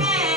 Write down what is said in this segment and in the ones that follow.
Yeah.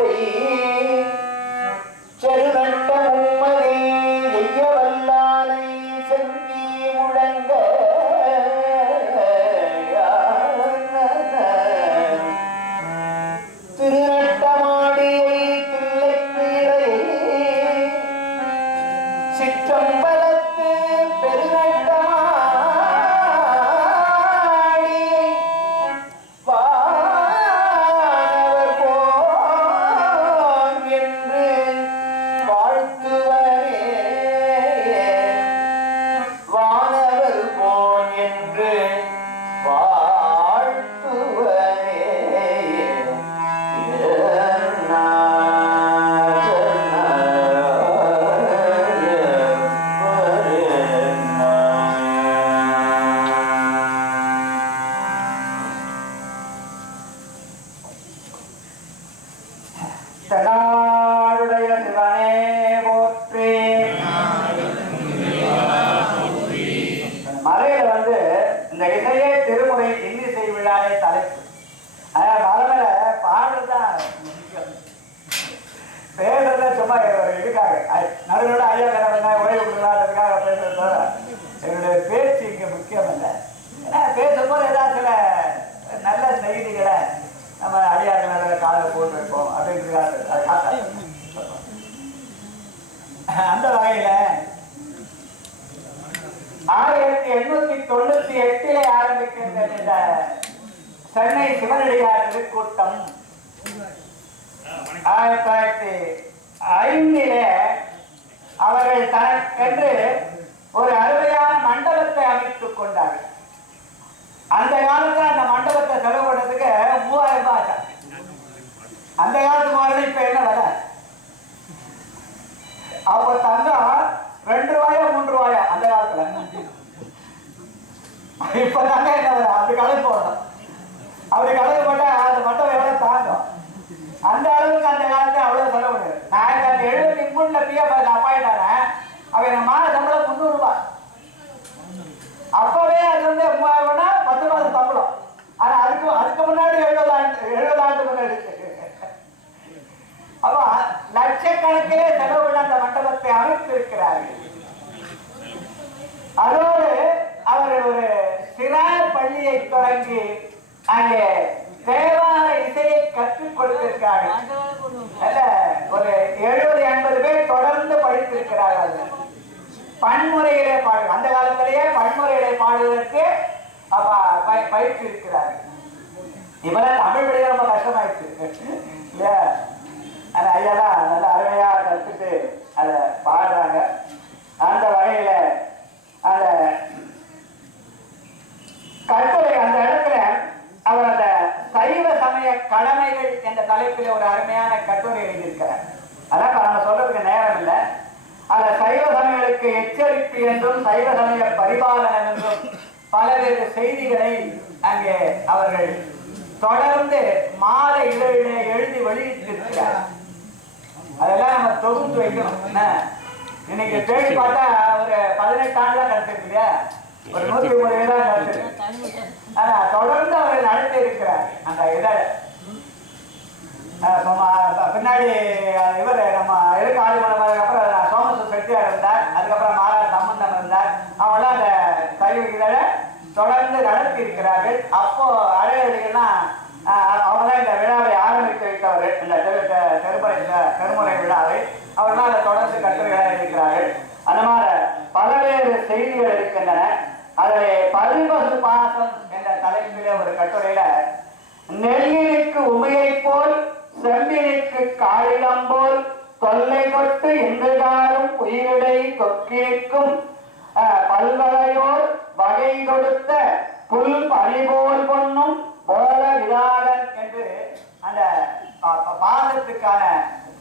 free. இந்த சென்னை சிவனடியார் திருக்கூட்டம் ஆயிரத்தி தொள்ளாயிரத்தி ஐந்திலே அவர்கள் தனக்கென்று ஒரு அருமையான மண்டபத்தை அமைத்துக் கொண்டார்கள். அந்த காலத்துல அந்த மண்டபத்தை செலவு பண்ணதுக்கு மூவாயிரம் ரூபாய் ஆச்சாம். அந்த காலத்து மாதிரி இப்ப என்ன விலை? அப்ப தங்கம் ரெண்டு ரூபாயா மூன்று ரூபாயா அந்த காலத்துல? இப்ப தாங்க என்ன விலை அப்படி போட்டோம். அப்படி கலந்து போட்டா அந்த மட்டம் எவ்வளவு தாங்கும். அந்த அளவுக்கு அந்த காலத்துல அவ்வளவு செலவு பண்ணுது நான் அந்த எழுபத்தி மூணுல பிஎஃப் அப்பாயிண்ட் ஆனேன். அவன் என் மாத சம்பளம் முந்நூறு ரூபாய். அப்பவே அது வந்து மூவாயிரம் ரூபாய்னா பத்து மாதம் சம்பளம். ஆனா அதுக்கு அதுக்கு முன்னாடி எழுபது ஆண்டு எழுபது ஆண்டு முன்னாடி. அப்போ லட்சக்கணக்கிலே செலவுள்ள அந்த மண்டபத்தை அமைத்திருக்கிறார்கள். அதோடு அவர்கள் ஒரு சிறார் தொடங்கி அங்கே தேவார இசையை கற்றுக் கொடுத்திருக்காங்க. அல்ல ஒரு எழுபது எண்பது பேர் தொடர்ந்து படித்திருக்கிறார்கள். பன்முறையிலே பாடு அந்த காலத்திலேயே பன்முறையிலே பாடுவதற்கு பயிற்சி இருக்கிறார்கள் இவரை தமிழ் படிக்க ரொம்ப கஷ்டமாயிடுச்சு. இல்லையா அந்த ஐயா தான் நல்ல அருமையா கற்றுட்டு அதை பாடுறாங்க. அந்த வகையில அந்த கட்டுரை அந்த இடத்துல அவர் அந்த சைவ சமய கடமைகள் என்ற தலைப்பில் ஒரு அருமையான கட்டுரை எழுதியிருக்கிறார். அதான் நம்ம சொல்றதுக்கு நேரம் இல்லை. அந்த சைவ சமயங்களுக்கு எச்சரிப்பு என்றும் சைவ சமய பரிபாலனம் என்றும் பலவேறு செய்திகளை அங்கே அவர்கள் தொடர்ந்து மாத இதழிலே எழுதி வெளியிட்டிருக்கிறார். அதெல்லாம் நம்ம தொகுத்து வைக்கணும். என்ன? இன்னைக்கு தேடி பார்த்தா ஒரு பதினெட்டு ஆண்டு தான் கிடைச்சிருக்கு இல்லையா ஒரு நூத்தி முப்பது தான் கிடைச்சிருக்கு ஆனா தொடர்ந்து அவர் நடத்தி இருக்கிறார் அந்த இதழ். பின்னாடி இவர் நம்ம இருக்கு ஆதிமலம் அதுக்கப்புறம் சோமசு செட்டியார் இருந்தார். அதுக்கப்புறம் மாறா சம்பந்தம் இருந்தார். அவங்களாம் அந்த கல்விகளை தொடர்ந்து நடத்தி இருக்கிறார்கள் அப்போ அழகடிகள்னா அவங்க தான் இந்த விழாவை ஆரம்பித்து வைத்தவர். இந்த திருமுறை திருமுறை விழாவை. அவர்கள் அதை தொடர்ந்து கட்டுரைகளை இருக்கிறார்கள் அந்த மாதிரி பல்வேறு செய்திகள் இருக்கின்றன. அதில் பல்பசு பாசம் என்ற தலைப்பிலே ஒரு கட்டுரையில நெல்லினுக்கு உமையை போல் செம்பினுக்கு காளிடம் போல் தொல்லை கொட்டு எங்குகாரும் உயிரிடை தொக்கிருக்கும் அஹ், பல்வளையோர் வகை கொடுத்த புல் பறிபோல் பொண்ணும் போல விராடன் என்று அந்த பாதத்துக்கான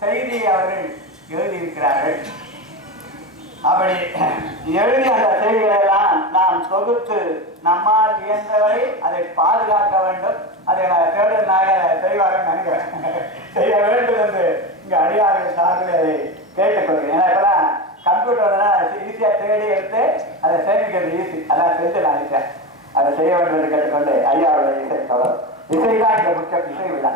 செய்தியை அவர்கள் எழுதியிருக்கிறார்கள். அப்படி எழுதி அந்த செய்திகளை எல்லாம் நாம் தொகுத்து நம்மால் இயன்றவரை அதை பாதுகாக்க வேண்டும். அதை நான் தேர்தல் நாயக செய்வார்கள் நினைக்கிறேன். செய்ய வேண்டும் என்று இங்கே அடியார்கள் சார்பில் அதை கேட்டுக்கொள்கிறேன். ஏன்னா இப்போலாம் கம்ப்யூட்டர்லாம் ஈஸியாக தேடி எடுத்து அதை சேமிக்கிறது ஈஸி அதான் செஞ்சு நான் இருக்கேன் அதை செய்ய வேண்டும் என்று கேட்டுக்கொண்டு ஐயாவுடைய இசை தொடரும் இசைதான் இங்க முக்கியம். இசை விழா